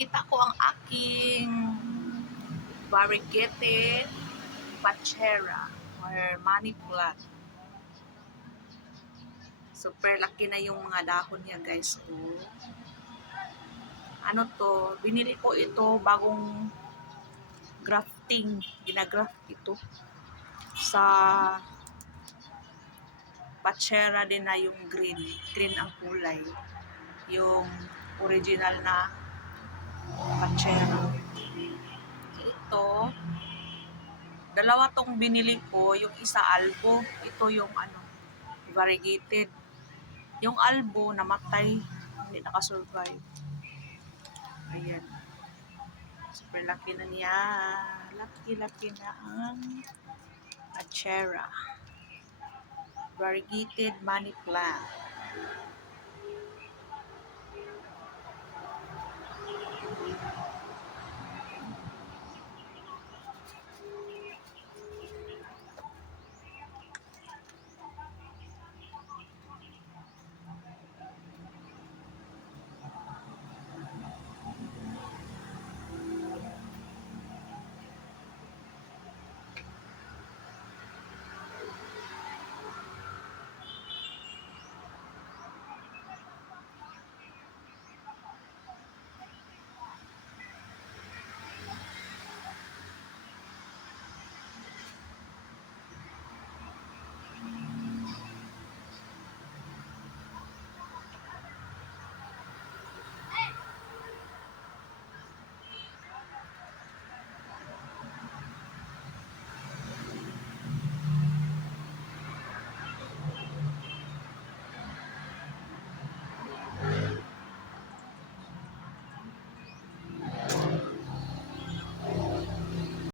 ipapakita ko ang aking variegated pachera or money plant. Super laki na yung mga dahon niya, guys. Oh. Ano to? Binili ko ito bagong grafting. Ginagraft ito sa pachera din na yung green. Green ang kulay. Yung original na pachera. Ito, dalawa tong binili ko. Yung isa albo. Ito yung variegated. Yung albo, namatay. Hindi nakasurvive. Ayan. Super laki na niya. Laki-laki na ang pachera. Variegated money plant.